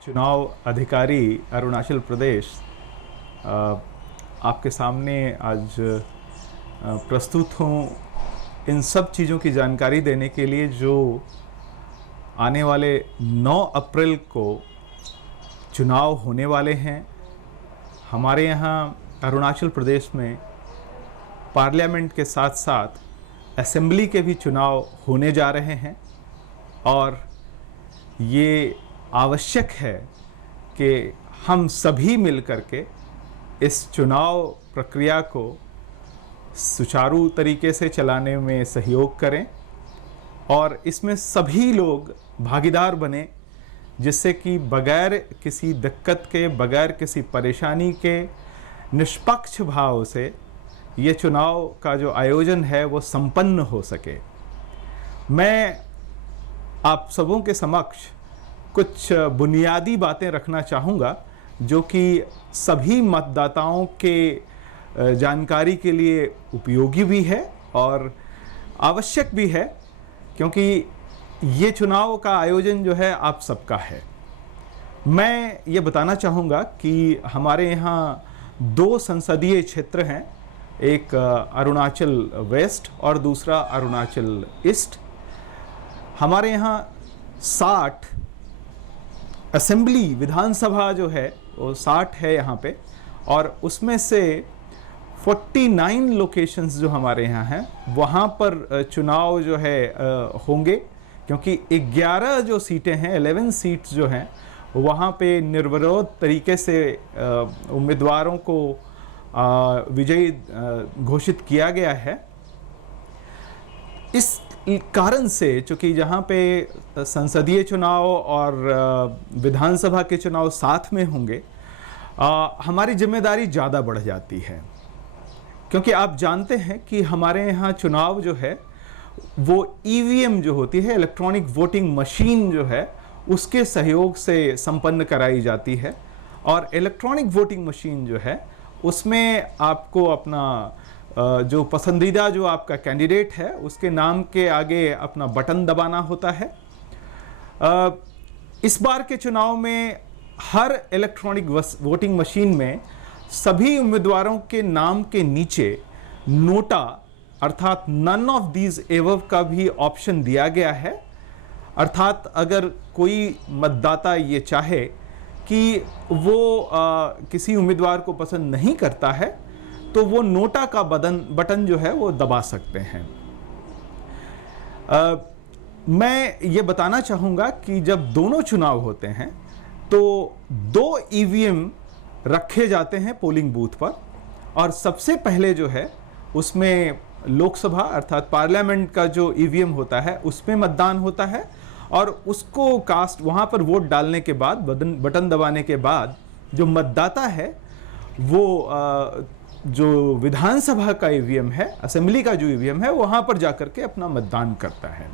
चुनाव अधिकारी अरुणाचल प्रदेश आपके सामने आज प्रस्तुत हूँ इन सब चीज़ों की जानकारी देने के लिए जो आने वाले 9 अप्रैल को चुनाव होने वाले हैं। हमारे यहाँ अरुणाचल प्रदेश में पार्लियामेंट के साथ साथ असेंबली के भी चुनाव होने जा रहे हैं और ये आवश्यक है कि हम सभी मिलकर के इस चुनाव प्रक्रिया को सुचारू तरीके से चलाने में सहयोग करें और इसमें सभी लोग भागीदार बने, जिससे कि बगैर किसी दिक्कत के, बगैर किसी परेशानी के, निष्पक्ष भाव से ये चुनाव का जो आयोजन है वो संपन्न हो सके। मैं आप सबों के समक्ष कुछ बुनियादी बातें रखना चाहूँगा जो कि सभी मतदाताओं के जानकारी के लिए उपयोगी भी है और आवश्यक भी है, क्योंकि ये चुनाव का आयोजन जो है आप सबका है। मैं ये बताना चाहूँगा कि हमारे यहाँ 2 संसदीय क्षेत्र हैं, एक अरुणाचल वेस्ट और दूसरा अरुणाचल ईस्ट। हमारे यहाँ 60 असेंबली विधानसभा जो है वो 60 है यहाँ पे, और उसमें से 49 लोकेशंस जो हमारे यहाँ हैं वहाँ पर चुनाव जो है होंगे, क्योंकि 11 जो सीटें हैं, 11 सीट्स जो हैं वहाँ पे निर्विरोध तरीके से उम्मीदवारों को विजयी घोषित किया गया है। इस कारण से चूँकि जहाँ पे संसदीय चुनाव और विधानसभा के चुनाव साथ में होंगे, हमारी जिम्मेदारी ज़्यादा बढ़ जाती है, क्योंकि आप जानते हैं कि हमारे यहाँ चुनाव जो है वो ईवीएम जो होती है, इलेक्ट्रॉनिक वोटिंग मशीन जो है, उसके सहयोग से संपन्न कराई जाती है। और इलेक्ट्रॉनिक वोटिंग मशीन जो है उसमें आपको अपना जो पसंदीदा जो आपका कैंडिडेट है उसके नाम के आगे अपना बटन दबाना होता है। इस बार के चुनाव में हर इलेक्ट्रॉनिक वोटिंग मशीन में सभी उम्मीदवारों के नाम के नीचे नोटा अर्थात नन ऑफ दीज एवव का भी ऑप्शन दिया गया है। अर्थात अगर कोई मतदाता ये चाहे कि वो किसी उम्मीदवार को पसंद नहीं करता है तो वो नोटा का बटन जो है वो दबा सकते हैं। मैं ये बताना चाहूँगा कि जब दोनों चुनाव होते हैं तो 2 ईवीएम रखे जाते हैं पोलिंग बूथ पर, और सबसे पहले जो है उसमें लोकसभा अर्थात पार्लियामेंट का जो ईवीएम होता है उसमें मतदान होता है, और उसको कास्ट वहाँ पर वोट डालने के बाद बटन दबाने के बाद जो मतदाता है वो जो विधानसभा का ईवीएम है, असेंबली का जो ईवीएम है, वहाँ पर जाकर के अपना मतदान करता है।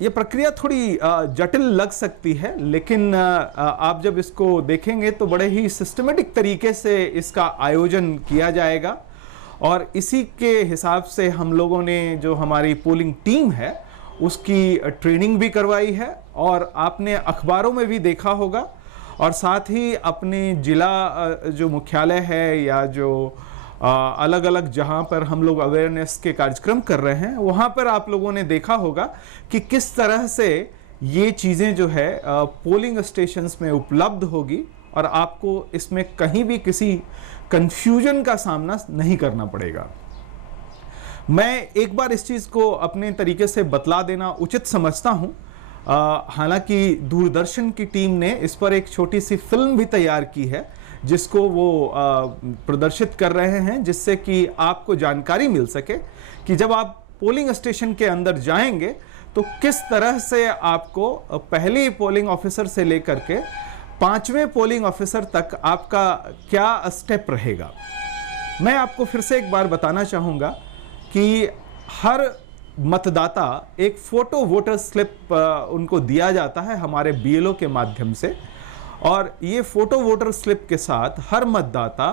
ये प्रक्रिया थोड़ी जटिल लग सकती है, लेकिन आप जब इसको देखेंगे तो बड़े ही सिस्टमेटिक तरीके से इसका आयोजन किया जाएगा, और इसी के हिसाब से हम लोगों ने जो हमारी पोलिंग टीम है उसकी ट्रेनिंग भी करवाई है, और आपने अखबारों में भी देखा होगा, और साथ ही अपने जिला जो मुख्यालय है या जो अलग अलग जहां पर हम लोग अवेयरनेस के कार्यक्रम कर रहे हैं वहां पर आप लोगों ने देखा होगा कि किस तरह से ये चीज़ें जो है पोलिंग स्टेशंस में उपलब्ध होगी, और आपको इसमें कहीं भी किसी कंफ्यूजन का सामना नहीं करना पड़ेगा। मैं एक बार इस चीज़ को अपने तरीके से बतला देना उचित समझता हूँ। हालांकि दूरदर्शन की टीम ने इस पर एक छोटी सी फिल्म भी तैयार की है जिसको वो प्रदर्शित कर रहे हैं, जिससे कि आपको जानकारी मिल सके कि जब आप पोलिंग स्टेशन के अंदर जाएंगे तो किस तरह से आपको पहले पोलिंग ऑफिसर से लेकर के 5वें पोलिंग ऑफिसर तक आपका क्या स्टेप रहेगा। मैं आपको फिर से एक बार बताना चाहूँगा कि हर मतदाता एक फ़ोटो वोटर स्लिप उनको दिया जाता है हमारे बीएलओ के माध्यम से, और ये फ़ोटो वोटर स्लिप के साथ हर मतदाता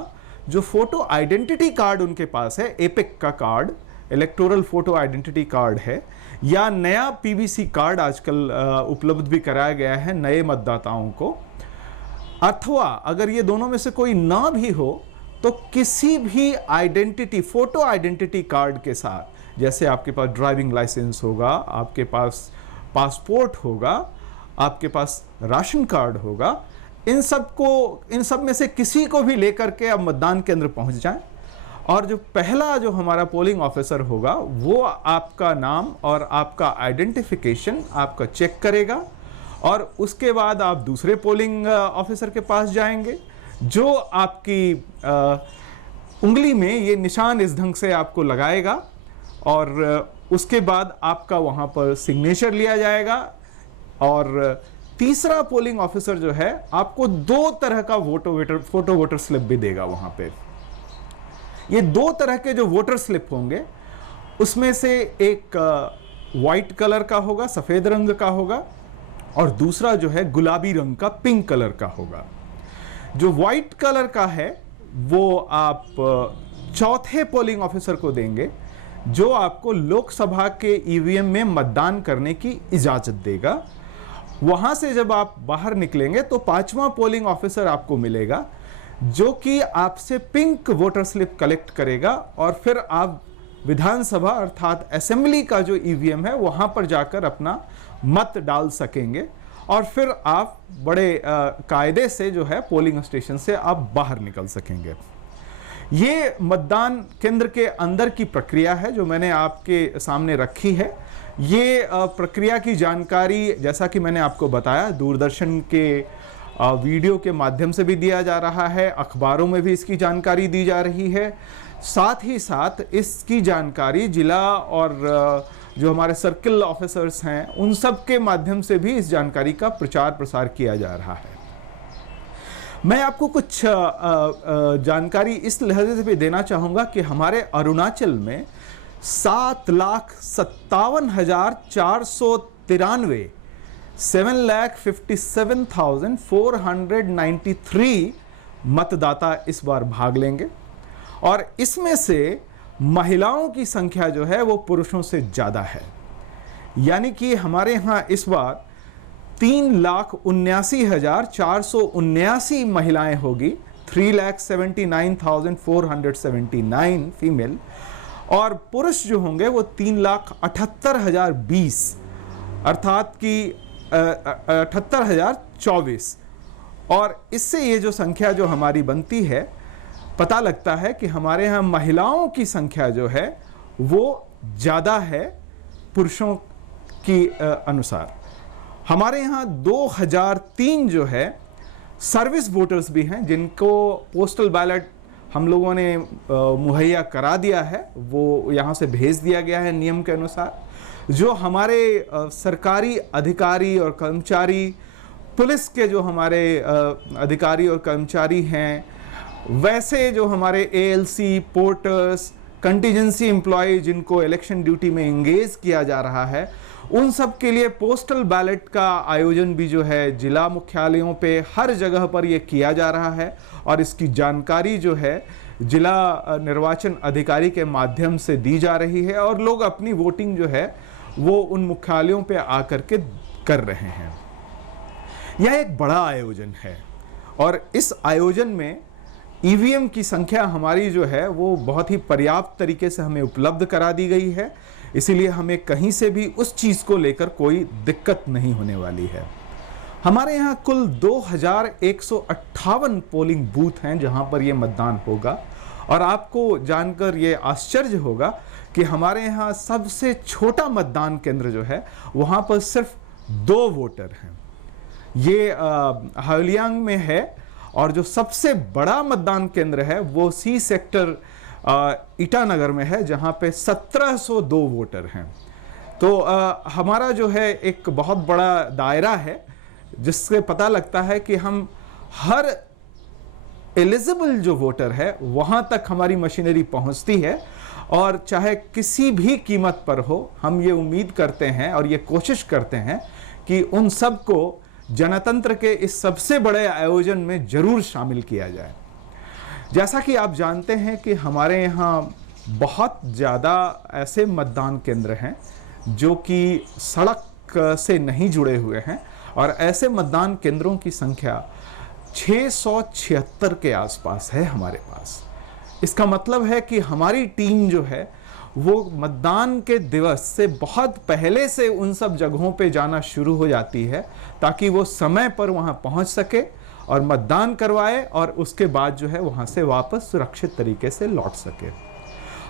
जो फ़ोटो आइडेंटिटी कार्ड उनके पास है, एपिक का card, electoral photo identity card है या नया पीवीसी कार्ड आजकल उपलब्ध भी कराया गया है नए मतदाताओं को, अथवा अगर ये दोनों में से कोई ना भी हो तो किसी भी आइडेंटिटी फोटो आइडेंटिटी कार्ड के साथ, जैसे आपके पास ड्राइविंग लाइसेंस होगा, आपके पास पासपोर्ट होगा, आपके पास राशन कार्ड होगा, इन सब में से किसी को भी लेकर के आप मतदान केंद्र पहुंच जाएं और जो पहला जो हमारा पोलिंग ऑफिसर होगा वो आपका नाम और आपका आइडेंटिफिकेशन आपका चेक करेगा और उसके बाद आप दूसरे पोलिंग ऑफिसर के पास जाएंगे जो आपकी उंगली में ये निशान इस ढंग से आपको लगाएगा और उसके बाद आपका वहां पर सिग्नेचर लिया जाएगा। और तीसरा पोलिंग ऑफिसर जो है आपको 2 तरह का फोटो वोटर स्लिप भी देगा वहां पे। ये 2 तरह के जो वोटर स्लिप होंगे उसमें से एक व्हाइट कलर का होगा, सफेद रंग का होगा, और दूसरा जो है गुलाबी रंग का, पिंक कलर का होगा। जो व्हाइट कलर का है वो आप चौथे पोलिंग ऑफिसर को देंगे जो आपको लोकसभा के ईवीएम में मतदान करने की इजाजत देगा। वहां से जब आप बाहर निकलेंगे तो 5वां पोलिंग ऑफिसर आपको मिलेगा जो कि आपसे पिंक वोटर स्लिप कलेक्ट करेगा और फिर आप विधानसभा अर्थात असेंबली का जो ईवीएम है वहां पर जाकर अपना मत डाल सकेंगे और फिर आप बड़े कायदे से जो है पोलिंग स्टेशन से आप बाहर निकल सकेंगे। ये मतदान केंद्र के अंदर की प्रक्रिया है जो मैंने आपके सामने रखी है। ये प्रक्रिया की जानकारी, जैसा कि मैंने आपको बताया, दूरदर्शन के वीडियो के माध्यम से भी दिया जा रहा है, अखबारों में भी इसकी जानकारी दी जा रही है। साथ ही साथ इसकी जानकारी जिला और जो हमारे सर्किल ऑफिसर्स हैं उन सब के माध्यम से भी इस जानकारी का प्रचार प्रसार किया जा रहा है। मैं आपको कुछ जानकारी इस लहजे से भी देना चाहूँगा कि हमारे अरुणाचल में 7,57,493 7,57,493 मतदाता इस बार भाग लेंगे और इसमें से महिलाओं की संख्या जो है वो पुरुषों से ज़्यादा है। यानी कि हमारे यहाँ इस बार 3,79,479 महिलाएं होगी, 3,79,479 फीमेल, और पुरुष जो होंगे वो 3,78,020 अर्थात कि 78,024। और इससे ये जो संख्या जो हमारी बनती है, पता लगता है कि हमारे यहाँ महिलाओं की संख्या जो है वो ज़्यादा है पुरुषों की अनुसार। हमारे यहाँ 2003 जो है सर्विस वोटर्स भी हैं जिनको पोस्टल बैलेट हम लोगों ने मुहैया करा दिया है, वो यहाँ से भेज दिया गया है नियम के अनुसार। जो हमारे सरकारी अधिकारी और कर्मचारी, पुलिस के जो हमारे अधिकारी और कर्मचारी हैं, वैसे जो हमारे एएलसी, पोर्टर्स, कंटीजेंसी एम्प्लॉय जिनको इलेक्शन ड्यूटी में एंगेज किया जा रहा है, उन सब के लिए पोस्टल बैलेट का आयोजन भी जो है जिला मुख्यालयों पे हर जगह पर ये किया जा रहा है और इसकी जानकारी जो है जिला निर्वाचन अधिकारी के माध्यम से दी जा रही है और लोग अपनी वोटिंग जो है वो उन मुख्यालयों पे आकर के कर रहे हैं। यह एक बड़ा आयोजन है और इस आयोजन में ईवीएम की संख्या हमारी जो है वो बहुत ही पर्याप्त तरीके से हमें उपलब्ध करा दी गई है, इसीलिए हमें कहीं से भी उस चीज़ को लेकर कोई दिक्कत नहीं होने वाली है। हमारे यहाँ कुल 2,158 पोलिंग बूथ हैं जहाँ पर ये मतदान होगा और आपको जानकर ये आश्चर्य होगा कि हमारे यहाँ सबसे छोटा मतदान केंद्र जो है वहाँ पर सिर्फ 2 वोटर हैं। ये हायोलियांग में है और जो सबसे बड़ा मतदान केंद्र है वो सी सेक्टर ईटानगर में है जहाँ पे 1702 वोटर हैं। तो हमारा जो है एक बहुत बड़ा दायरा है जिससे पता लगता है कि हम हर एलिजिबल जो वोटर है वहाँ तक हमारी मशीनरी पहुँचती है और चाहे किसी भी कीमत पर हो, हम ये उम्मीद करते हैं और ये कोशिश करते हैं कि उन सब को जनतंत्र के इस सबसे बड़े आयोजन में जरूर शामिल किया जाए। जैसा कि आप जानते हैं कि हमारे यहाँ बहुत ज़्यादा ऐसे मतदान केंद्र हैं जो कि सड़क से नहीं जुड़े हुए हैं, और ऐसे मतदान केंद्रों की संख्या 676 के आसपास है हमारे पास। इसका मतलब है कि हमारी टीम जो है वो मतदान के दिवस से बहुत पहले से उन सब जगहों पे जाना शुरू हो जाती है, ताकि वो समय पर वहाँ पहुँच सके और मतदान करवाए और उसके बाद जो है वहाँ से वापस सुरक्षित तरीके से लौट सके।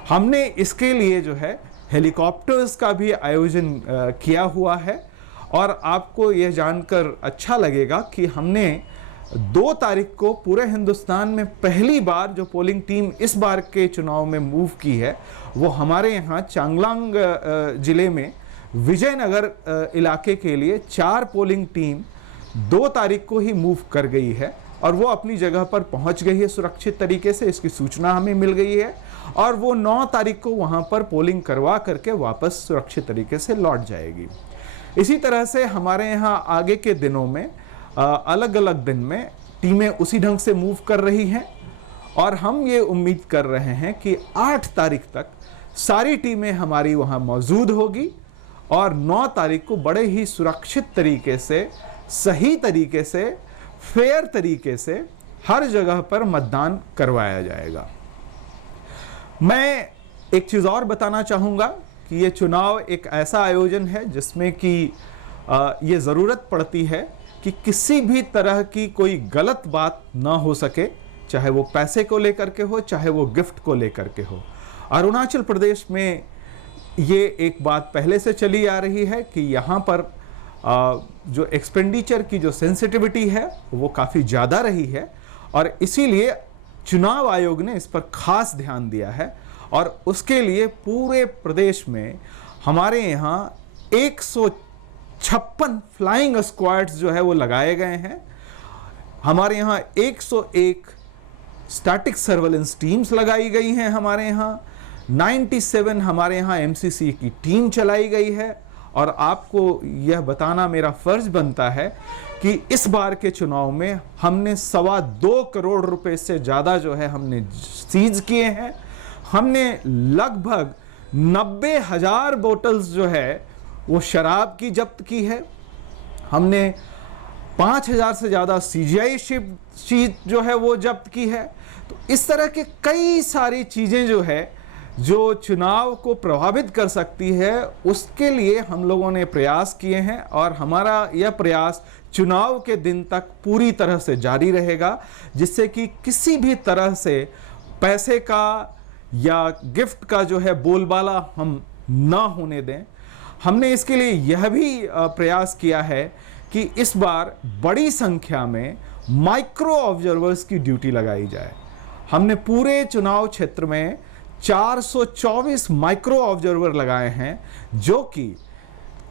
हमने इसके लिए जो है हेलीकॉप्टर्स का भी आयोजन किया हुआ है, और आपको यह जानकर अच्छा लगेगा कि हमने 2 तारीख को पूरे हिंदुस्तान में पहली बार जो पोलिंग टीम इस बार के चुनाव में मूव की है, वो हमारे यहाँ चांगलांग जिले में विजयनगर इलाके के लिए 4 पोलिंग टीम 2 तारीख को ही मूव कर गई है, और वो अपनी जगह पर पहुंच गई है सुरक्षित तरीके से। इसकी सूचना हमें मिल गई है, और वो 9 तारीख को वहां पर पोलिंग करवा करके वापस सुरक्षित तरीके से लौट जाएगी। इसी तरह से हमारे यहाँ आगे के दिनों में अलग अलग दिन में टीमें उसी ढंग से मूव कर रही हैं, और हम ये उम्मीद कर रहे हैं कि 8 तारीख तक सारी टीमें हमारी वहाँ मौजूद होगी, और 9 तारीख को बड़े ही सुरक्षित तरीके से, सही तरीके से, फेयर तरीके से हर जगह पर मतदान करवाया जाएगा। मैं एक चीज़ और बताना चाहूँगा कि ये चुनाव एक ऐसा आयोजन है जिसमें कि ये ज़रूरत पड़ती है कि किसी भी तरह की कोई गलत बात ना हो सके, चाहे वो पैसे को लेकर के हो, चाहे वो गिफ्ट को लेकर के हो। अरुणाचल प्रदेश में ये एक बात पहले से चली आ रही है कि यहाँ पर जो एक्सपेंडिचर की जो सेंसिटिविटी है वो काफ़ी ज़्यादा रही है, और इसीलिए चुनाव आयोग ने इस पर खास ध्यान दिया है, और उसके लिए पूरे प्रदेश में हमारे यहाँ 156 फ्लाइंग स्क्वाड्स जो है वो लगाए गए हैं। हमारे यहाँ 101 स्टैटिक सर्वेलेंस टीम्स लगाई गई हैं। हमारे यहाँ 97 हमारे यहाँ MCC की टीम चलाई गई है, और आपको यह बताना मेरा फर्ज बनता है कि इस बार के चुनाव में हमने 2.25 करोड़ रुपए से ज़्यादा जो है हमने सीज किए हैं। हमने लगभग 90,000 बोतल्स जो है वो शराब की जब्त की है। हमने 5,000 से ज़्यादा CGI शीट जो है वो जब्त की है। तो इस तरह के कई सारी चीज़ें जो है जो चुनाव को प्रभावित कर सकती है, उसके लिए हम लोगों ने प्रयास किए हैं, और हमारा यह प्रयास चुनाव के दिन तक पूरी तरह से जारी रहेगा, जिससे कि किसी भी तरह से पैसे का या गिफ्ट का जो है बोलबाला हम ना होने दें। हमने इसके लिए यह भी प्रयास किया है कि इस बार बड़ी संख्या में माइक्रो ऑब्जर्वर्स की ड्यूटी लगाई जाए। हमने पूरे चुनाव क्षेत्र में 424 माइक्रो ऑब्जर्वर लगाए हैं, जो कि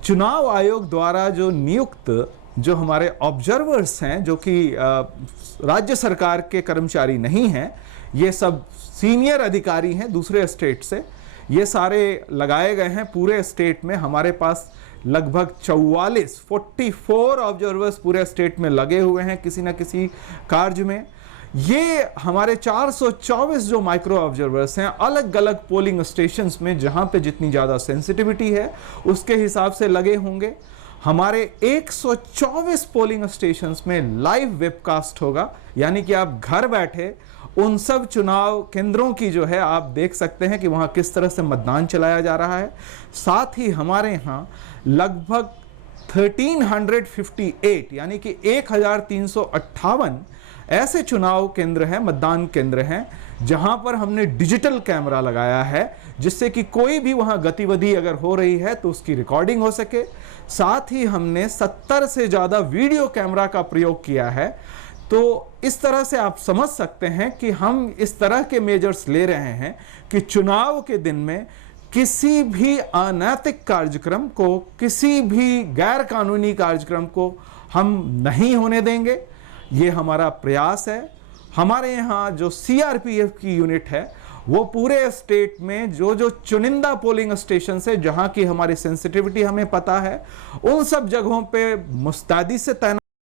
चुनाव आयोग द्वारा जो नियुक्त जो हमारे ऑब्जर्वर्स हैं, जो कि राज्य सरकार के कर्मचारी नहीं हैं, ये सब सीनियर अधिकारी हैं दूसरे स्टेट से, ये सारे लगाए गए हैं। पूरे स्टेट में हमारे पास लगभग 44 ऑब्जर्वर्स पूरे स्टेट में लगे हुए हैं किसी न किसी कार्य में। ये हमारे 424 जो माइक्रो ऑब्जर्वर्स हैं अलग अलग पोलिंग स्टेशंस में, जहां पे जितनी ज़्यादा सेंसिटिविटी है उसके हिसाब से लगे होंगे। हमारे 124 पोलिंग स्टेशंस में लाइव वेबकास्ट होगा, यानी कि आप घर बैठे उन सब चुनाव केंद्रों की जो है आप देख सकते हैं कि वहाँ किस तरह से मतदान चलाया जा रहा है। साथ ही हमारे यहाँ लगभग 1358 यानी कि 1358 ऐसे चुनाव केंद्र हैं, मतदान केंद्र हैं, जहां पर हमने डिजिटल कैमरा लगाया है, जिससे कि कोई भी वहां गतिविधि अगर हो रही है तो उसकी रिकॉर्डिंग हो सके। साथ ही हमने 70 से ज़्यादा वीडियो कैमरा का प्रयोग किया है। तो इस तरह से आप समझ सकते हैं कि हम इस तरह के मेजर्स ले रहे हैं कि चुनाव के दिन में किसी भी अनैतिक कार्यक्रम को, किसी भी गैर कानूनी कार्यक्रम को हम नहीं होने देंगे। ये हमारा प्रयास है। हमारे यहाँ जो CRPF की यूनिट है वो पूरे स्टेट में जो जो चुनिंदा पोलिंग स्टेशन है, जहाँ की हमारी सेंसिटिविटी हमें पता है, उन सब जगहों पे मुस्तैदी से तैनात